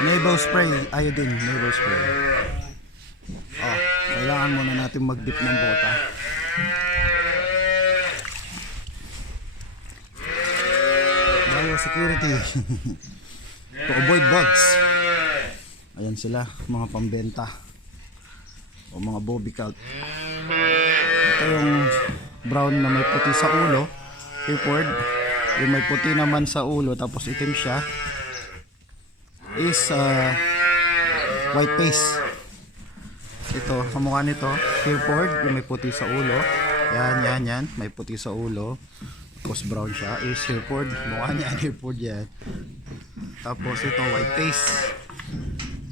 Naval spray, iodine, naval spray. Oh, kailangan muna natin mag-dip ng bota. Biosecurity. To avoid bugs. Ayan sila, mga pambenta. O mga bobby cult. Ito yung brown na may puti sa ulo, Hereford. Yung may puti naman sa ulo tapos itim siya is white face. Ito, kamukha nito, Hereford, yung may puti sa ulo. Yan, may puti sa ulo. Tapos brown siya, is Hereford. Mukha niya, Hereford yan. Tapos ito, white face.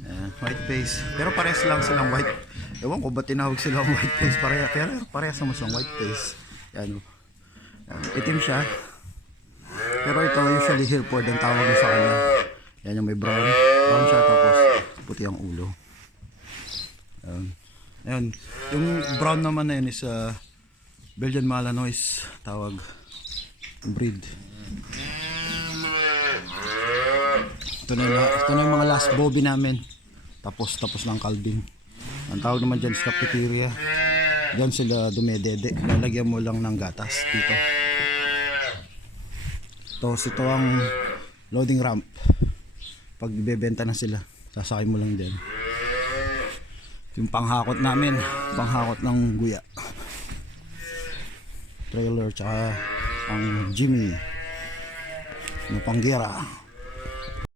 Ayan, white face. Pero parehas lang silang white. Ewan ko ba tinawag silang white face. Parehas naman silang white face. Yan. Itim siya. Pero ito, usually Hereford ang tawag sa kanya. Yan yung may brown. Brown siya tapos puti ang ulo. Ayan. Yung brown naman na yun is Belgian Malinois tawag. Breed. Ito na yung mga last bobby namin. Tapos ng calving. Ang tawag naman dyan sa cafeteria. Diyan sila dumedede. Lalagyan mo lang ng gatas dito. Tapos ito ang loading ramp. Pag bebenta na sila, sasakay mo lang dyan. Yung panghakot namin, panghakot ng guya. Trailer tsaka ang Jimmy. Yung panggera.